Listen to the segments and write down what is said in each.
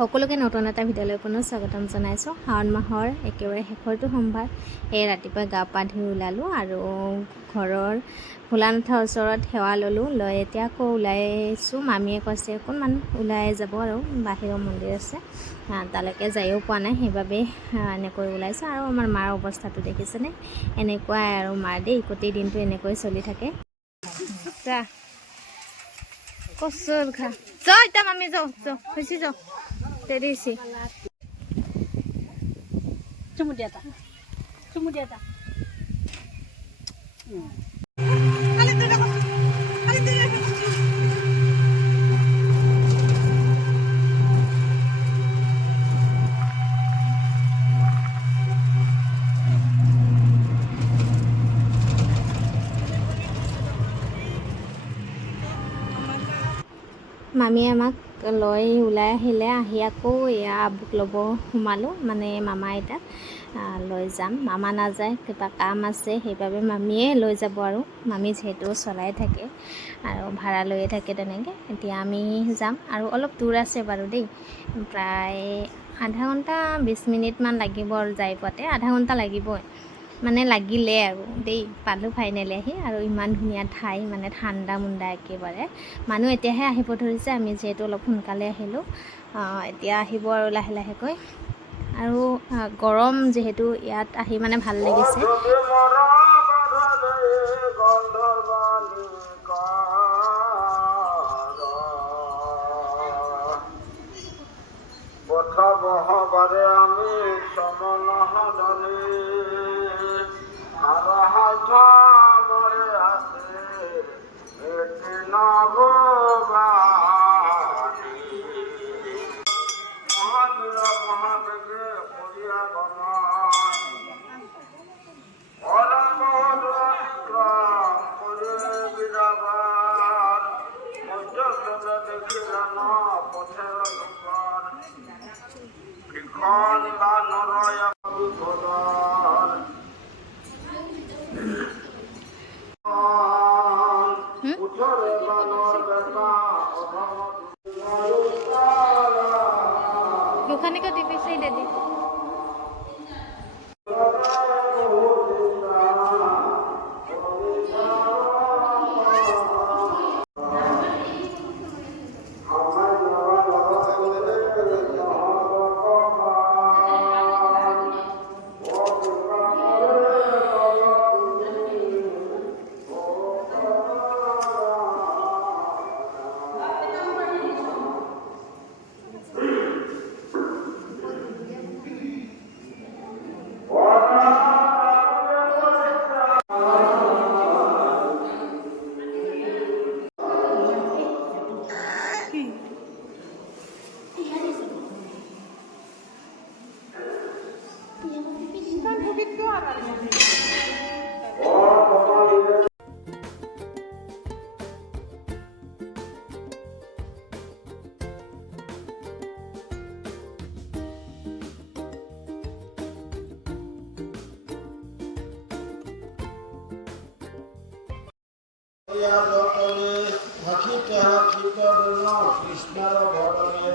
সকলোকে নতুন এটা ভিডিঅ'লৈ পুনৰ স্বাগতম জনাইছোঁ। শাওণ মাহৰ একেবাৰে শেষৰটো সোমবাৰ এই ৰাতিপুৱা গা পা ধুই ওলালোঁ আৰু ঘৰৰ ভোলানাথৰ ওচৰত সেৱা ল'লোঁ। লৈ এতিয়া আকৌ ওলাইছোঁ। মামীয়ে কৈছে অকণমান ওলাই যাব আৰু বাহিৰৰ মন্দিৰ আছে, তালৈকে যায়ো পোৱা নাই, সেইবাবে এনেকৈ ওলাইছোঁ। আৰু আমাৰ মাৰ অৱস্থাটো দেখিছেনে, এনেকুৱাই আৰু মাৰ দেই, গোটেই দিনটো এনেকৈ চলি থাকে। কচুর খা যাও, এটা মামি যাও যাও হয়েছি যাও দেরিছি চুমু দিয়া তা মামীয়ে আমাক লৈ ওলাই আহিলে। আহি আকৌ এয়া আবুক ল'ব সোমালোঁ, মানে মামা আইতাক লৈ যাম। মামা নাযায়, কিবা কাম আছে, সেইবাবে মামীয়ে লৈ যাব আৰু মামী যিহেতু চলাই থাকে আৰু ভাড়া লৈয়ে থাকে তেনেকৈ। এতিয়া আমি যাম আৰু অলপ দূৰ আছে বাৰু দেই, প্ৰায় আধা ঘণ্টা 20 মিনিটমান লাগিব আৰু যাই পোৱাতে আধা ঘণ্টা লাগিবই, মানে লাগিলে আৰু দেই। পালোঁ ফাইনেলি আহি, আৰু ইমান ধুনীয়া ঠাই, মানে ঠাণ্ডা মুণ্ডা একেবাৰে। মানুহ এতিয়াহে আহিব ধৰিছে, আমি যিহেতু অলপ সোনকালে আহিলোঁ। এতিয়া আহিব আৰু লাহে লাহেকৈ। আৰু গৰম যিহেতু, ইয়াত আহি মানে ভাল লাগিছে। আমি Bukan ikut TV saya jadi. কৃষ্ণৰ ভৰণে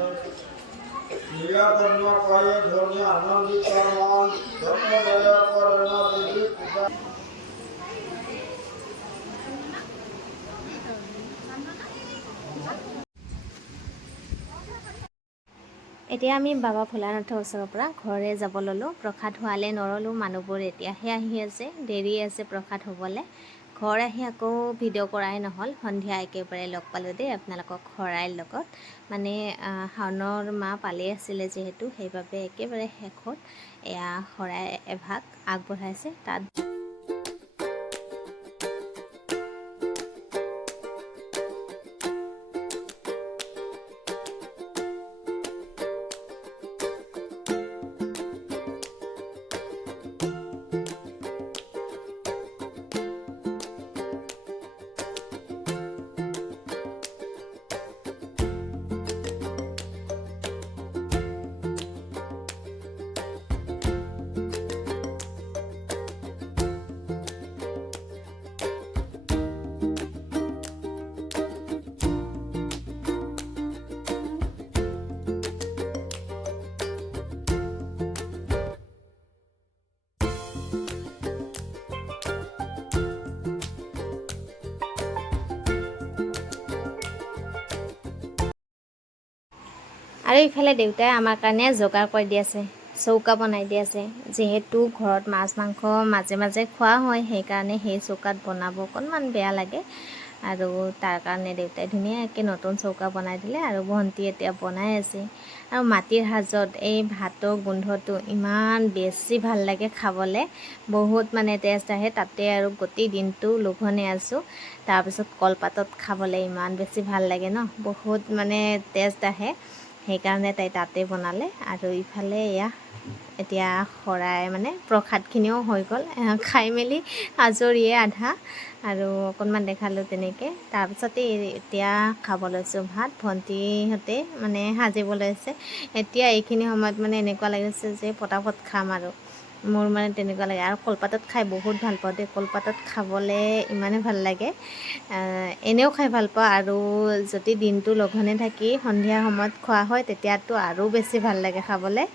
লীলাকৰ্ণ কয়ে ধ্বনি আনন্দিত মন ধৰ্মদয় কৰ্ণ দেৱী পূজা। এতিয়া আমি বাবা ভোলানাথৰ ওচৰৰ পৰা ঘৰে যাব ল'লোঁ। প্ৰসাদ হোৱালে নৰলোঁ, মানুহবোৰ এতিয়াহে আহি আছে, দেৰি আছে প্ৰসাদ হ'বলৈ। ঘৰ আহি আকৌ ভিডিঅ' কৰাই নহ'ল, সন্ধিয়া একেবাৰে লগ পালোঁ দেই আপোনালোকক শৰাইৰ লগত। মানে শাওণৰ মাহ পালেই আছিলে যিহেতু, সেইবাবে একেবাৰে শেষত এয়া শৰাই এভাগ আগবঢ়াইছে তাত। আৰু ইফালে দেউতাই আমাৰ কাৰণে যোগাৰ কৰি দি আছে, চৌকা বনাই দি আছে। যিহেতু ঘৰত মাছ মাংস মাজে মাজে খোৱা হয়, সেইকাৰণে সেই চৌকাত বনাব অকণমান বেয়া লাগে। আৰু তাৰ কাৰণে দেউতাই ধুনীয়াকৈ নতুন চৌকা বনাই দিলে আৰু ভণ্টি এতিয়া বনাই আছে। আৰু মাটিৰ সাজত এই ভাতৰ গোন্ধটো ইমান বেছি ভাল লাগে খাবলৈ, বহুত মানে টেষ্ট আহে। তাতে আৰু গোটেই দিনটো লঘোণে আছোঁ, তাৰপিছত কলপাতত খাবলৈ ইমান বেছি ভাল লাগে ন, বহুত মানে টেষ্ট আহে। সেইকাৰণে তাই তাতে বনালে। আৰু ইফালে এয়া এতিয়া শৰাই মানে প্ৰসাদখিনিও হৈ গ'ল, খাই মেলি আজৰিয়ে আধা। আৰু অকণমান দেখালোঁ তেনেকৈ। তাৰপিছতে এতিয়া খাব লৈছোঁ ভাত। ভণ্টিহঁতে মানে সাজিব লৈছে। এতিয়া এইখিনি সময়ত মানে এনেকুৱা লাগিছে যে পটাপট খাম আৰু মোৰ মানে তেনেকুৱা লাগে। আৰু কলপাতত খাই বহুত ভাল পাওঁ দেই, কলপাতত খাবলৈ ইমানেই ভাল লাগে। এনেও খাই ভাল পাওঁ, আৰু যদি দিনটো লঘোণে থাকি সন্ধিয়া সময়ত খোৱা হয় তেতিয়াতো আৰু বেছি ভাল লাগে খাবলৈ।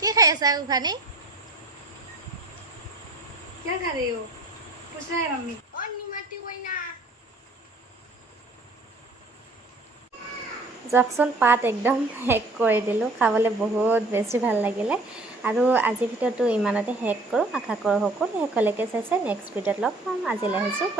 কি খাই আছা উখানি? क्या खा रही हो? पूछ रहा है मम्मी। যাওকচোন, পাত একদম শেষ কৰি দিলোঁ, খাবলৈ বহুত বেছি ভাল লাগিলে। আৰু আজিৰ ভিডিঅ'টো ইমানতে শেষ কৰোঁ। আশা কৰোঁ সকলোৱে শেষলৈকে চাইছে। নেক্সট ভিডিঅ'ত লগ পাম। আজিলৈ আহিছোঁ।